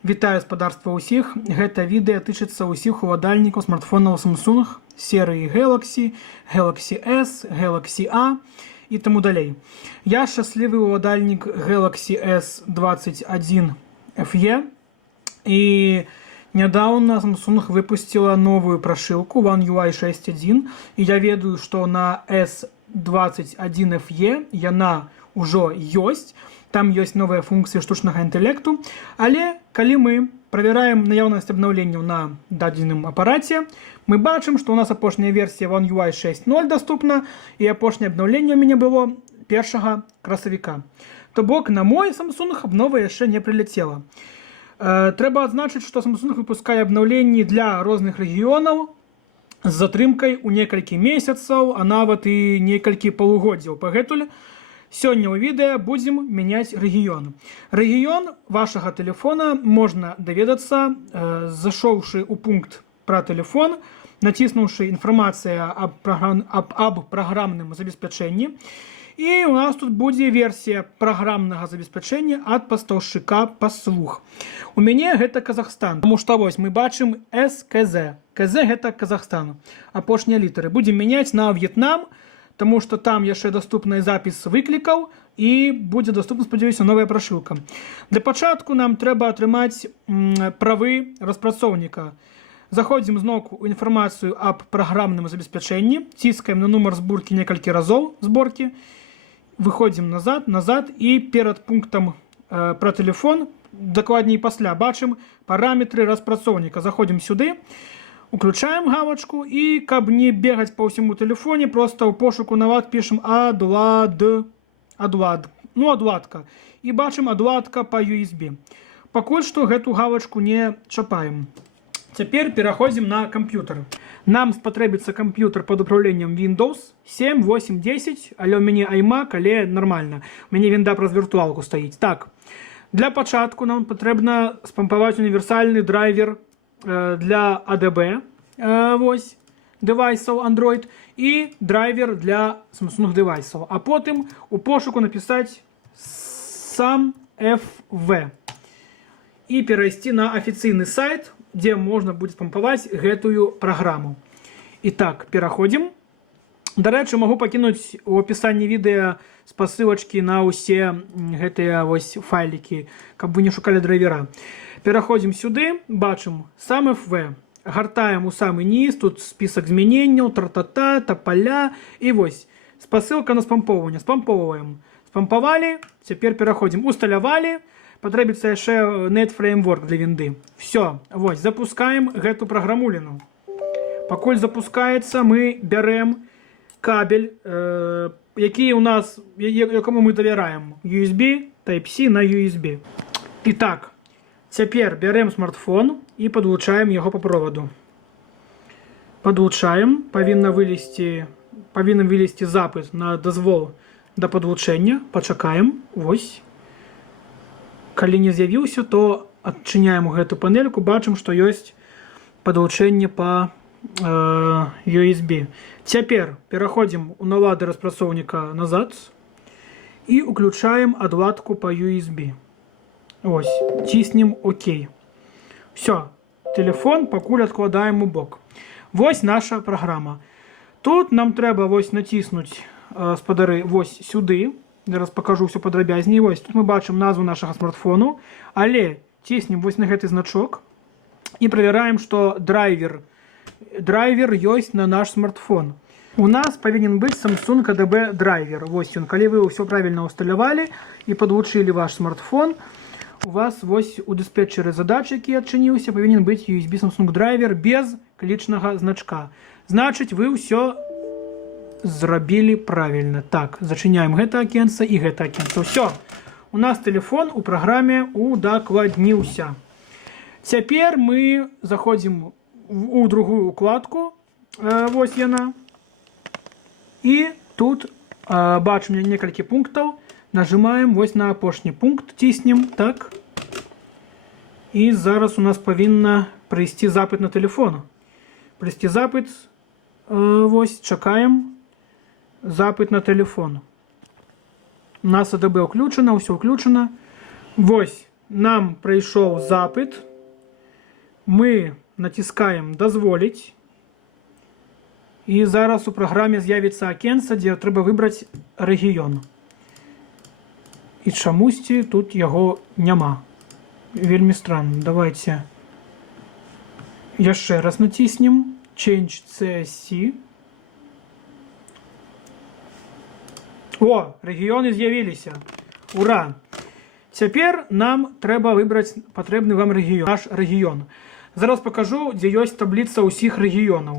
Вітаю спадарства ўсіх. Гэта відэа тычыцца ўсіх уладальнікаў смартфонаў Samsung серыі Galaxy, Galaxy S, Galaxy A і таму далей. Я шчаслівы уладальнік Galaxy S21 FE і нядаўна Samsung выпусціла новую прашылку One UI 6.1 і я ведаю, што на S21 FE яна ўжо ёсць. Там ёсць новыя функцыі штучнага інтэлекту, але калі мы правяраем наяўнасць абнаўленняў на дадзеным апараце, мы бачым, што ў нас апошняя версія One UI 6.0 даступна, і апошняе абнаўленне ў мяне было 1 красавіка. То бок на мой Samsung абнова яшчэ не прыляцела. Трэба адзначыць, што Samsung выпускае абнаўленні для розных рэгіёнаў з затрымкай у некалькі месяцаў, а нават і некалькі палугоддзяў. Пагэтуль сёння ў відэа будзем мяняць рэгіён. Рэгіён вашага тэлефона можна даведацца, зашоўшы ў пункт пра тэлефон, націснуўшы інфармацыя аб праграмным забеспячэнні. І у нас тут будзе версія праграмнага забеспячэння ад пастаўшчыка паслуг. У мяне гэта Казахстан, таму што вось мы бачым СКЗ. КЗ гэта Казахстан. Апошнія літары. Будзем мяняць на В'етнам, таму што там яшчэ даступны запіс выклікаў і будзе даступна, спадзяюся, новая прашылка. Для пачатку нам трэба атрымаць правы распрацоўніка. Заходзім зноўку ў інфармацыю аб праграмным забеспячэнні, ціскаем на нумар зборкі некалькі разоў зборкі, выходзім назад і перад пунктам пра тэлефон, дакладней пасля, бачым параметры распрацоўніка. Заходзім сюды, уключаем галочку і, каб не бегаць па ўсяму тэлефоне, проста ў пошуку нават пішам адладка. І бачым адладка па USB. Пакуль што гэту галочку не чапаем. Цяпер пераходзім на камп'ютар. Нам спатрэбіцца камп'ютар пад управленнем Windows 7, 8, 10, але ў мяне iMac, але нармальна. У мяне вінда праз віртуалку стаіць. Так, для пачатку нам патрэбна спампаваць універсальны драйвер для ADB девайсаў Android і драйвер для Samsung девайсаў. А потым у пошуку напісаць SAMFV і перайсці на афіцыйны сайт, дзе можна будзе спампаваць гэтую праграму. І так, пераходзім. Дарэчы, магу пакінуць у апісанні відэа спасылачкі на ўсе гэтыя файлікі, каб вы не шукалі драйвера. Пераходзім сюды, бачым SAMFV, гартаем у самы низ, тут спісак змяненняў, тра-та-та, тапаля, і вось, спасылка на спампоўванне. Спампоўваем. Спампавалі, цяпер пераходзім. Усталявалі, патрэбіцца яшчэ NetFramework для вінды. Всё, вось, запускаем гэту праграмуліну. Пакуль запускаецца, мы бярэм кабель, які у нас, якому мы давяраем. USB, Type-C на USB. І так, цяпер бярем смартфон і падлучаем яго па проваду. Падлучаем, павінен вылезці запыт на дазвол да падлучэння. Пачакаем, вось. Калі не з'явіўся, то адчыняем гэту панельку, бачым, што ёсць падлучэнне па USB. Цяпер пераходзім у налады распрацоўніка назад і уключаем адладку па USB. Ось, ціснем ОК. Все, телефон пакуль адкладаем у бок. Вось наша праграма. Тут нам трэба вось націснуць, спадары, вось сюды. Зараз пакажу ўсё падрабязней. Вось, тут мы бачым назву нашага смартфону, але ціснем вось на гэты значок і правяраем, што драйвер ёсць на наш смартфон. У нас павінен быць Samsung ADB драйвер. Вось ён, калі вы ўсё правільна ўсталявалі і падлучылі ваш смартфон, у вас вось у дыспетчеры задач, які адчыніўся, павінен быць USB Samsung драйвер без клічнага значка. Значыць, вы ўсё зрабілі правільна. Так, зачыняем гэта акенца і гэта акенца. Ўсё, у нас тэлефон у праграме удакладніўся. Цяпер мы заходзім у другую укладку, вось яна. І тут бачым некалькі пунктаў. Нажимаем вось на апошні пункт, ціснем, так. І зараз у нас павінна прыйсці запыт на тэлефон. Прыйсці запыт, вось, чакаем. Запыт на тэлефон. У нас ADB ўключана, ўсё ўключана. Вось, нам прийшов запит. Ми натискаємо «Дозволить». І зараз у програмі з'явиться окенце, де треба вибрати регіон. І чомусь тут його нема. Вельми странно. Давайте ще раз натиснем. Change CSC. О, регіони з'явилися. Ура! Тепер нам треба вибрати потрібний вам регіон. Наш регіон. Зараз покажу, де є таблиця усіх регіонів.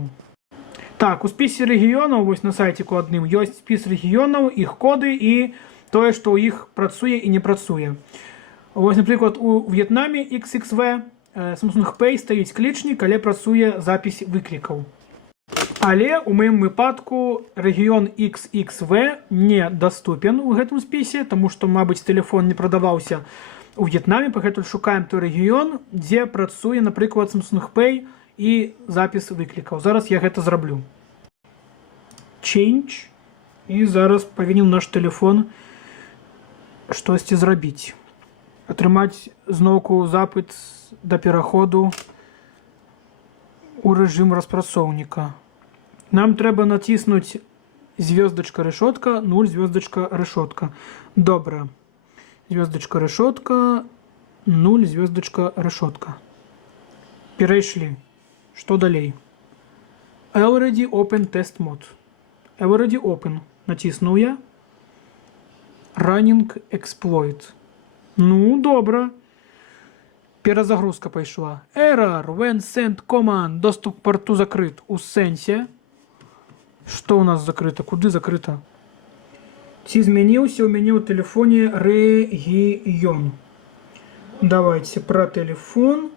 Так, у списі регіонів, ось на сайті одним, є спис регіонів, їх коди і те, що у їх працює і не працює. Ось, наприклад, у В'єтнамі XXV Samsung Pay стоїть клічник, але працює запись викликів. Але у моєму випадку регіон XXV не доступен у гэтым списі, тому що, мабуть, телефон не продавався у В'єтнамі, поэтому шукаємо той регіон, де працює, наприклад, Samsung Pay і запис викликів. Зараз я гэта зроблю. Change. І зараз повинен наш телефон щось зробити. Отримати знову запит до переходу у режим розпрацовника. Нам треба натиснути зв'язочка решетка, 0 зв'язочка решетка. Добре. Зв'язочка решетка, 0 зв'язочка решетка. Перейшли. Что далее? Already open test mode. Already open. Натиснув я. Running exploit. Ну, добре. Перезагрузка пішла. Error when send command. Доступ к порту закрит. У сенсі. Что у нас закрыто? Куди закрыто? Ці змінився у мене у телефоні регіон. Давайте про телефон.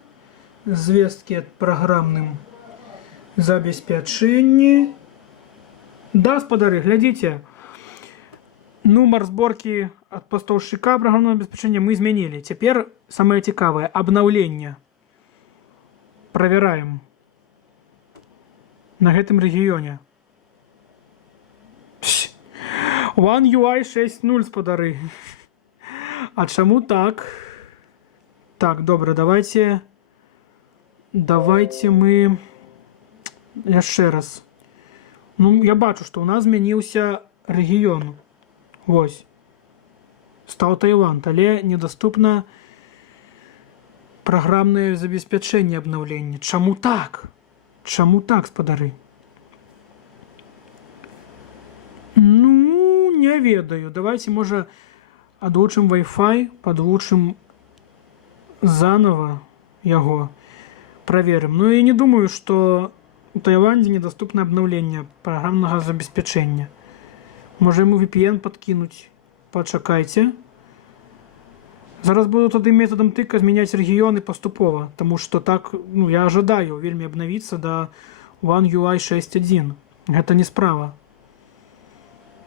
Звестки программным забеспечении. Да, сподари, глядите. Номер сборки от поставщика программного обеспечения мы изменили. Теперь самое цікавое. Обновление. Проверяем. На этом регионе. One UI 6.0, сподари. А чому так? Так, добре, давайте мы ще раз. Ну, я бачу, що у нас змінився регіон. Ось. Став Таїланд, але недоступно програмне забезпечення обновлення. Чому так? Чому так, сподари? Ну, не ведаю. Давайте, може, одлучим Wi-Fi, подключим заново його. Проверим. Ну, я не думаю, что у Таиланде недоступно обновление программного забеспечения. Можем ему VPN подкинуть. Почекайте. Зараз буду тоді методом тика зміняти регіони поступово, тому що так, ну, я ожидаю вельми обновиться до One UI 6.1. Это не справа.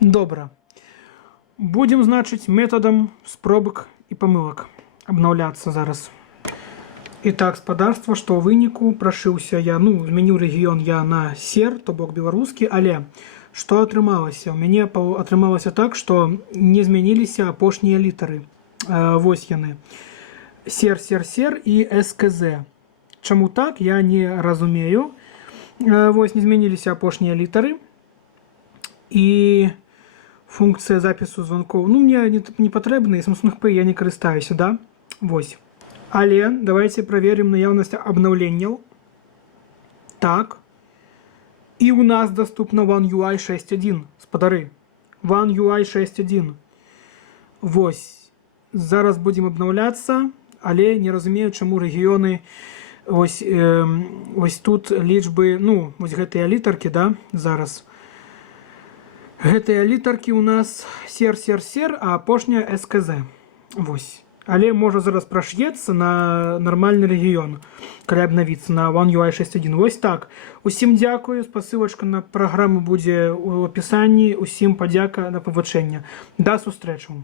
Добре. Будем, значить, методом спробок і помилок обновляться зараз. Итак, спадарства, што ў выніку прашыўся я, ну, змяніў рэгіён я на сер, то бок беларускі, але што атрымалася? У мяне атрымалася так, што не змяніліся апошнія літары. Вось яны. Сер, сер, сер і СКЗ. Чаму так, я не разумею. Вось не змяніліся апошнія літары. І функцыя запісу званкоў, ну, мне не патрэбна, і Samsung Pay я не карыстаюся, да? Вось. Але давайте проверим наявность обновлений. Так. И у нас доступно One UI 6.1. Сподари. One UI 6.1. Вось. Зараз будем обновляться. Але не разумею, чему регионы ось тут лічбы, ну, ось гэтыя літаркі, да, зараз. Гэтыя літаркі у нас сер, сер, сер, а апошняя СКЗ. Вось. Але можа зараз праш'ецца на нармальны рэгіён, калі абнавіцца на One UI 6.1. Вось так. Усім дзякую, спасылачка на праграму будзе ў апісанні. Усім падзяка на павучэнне. Да сустрэчаў.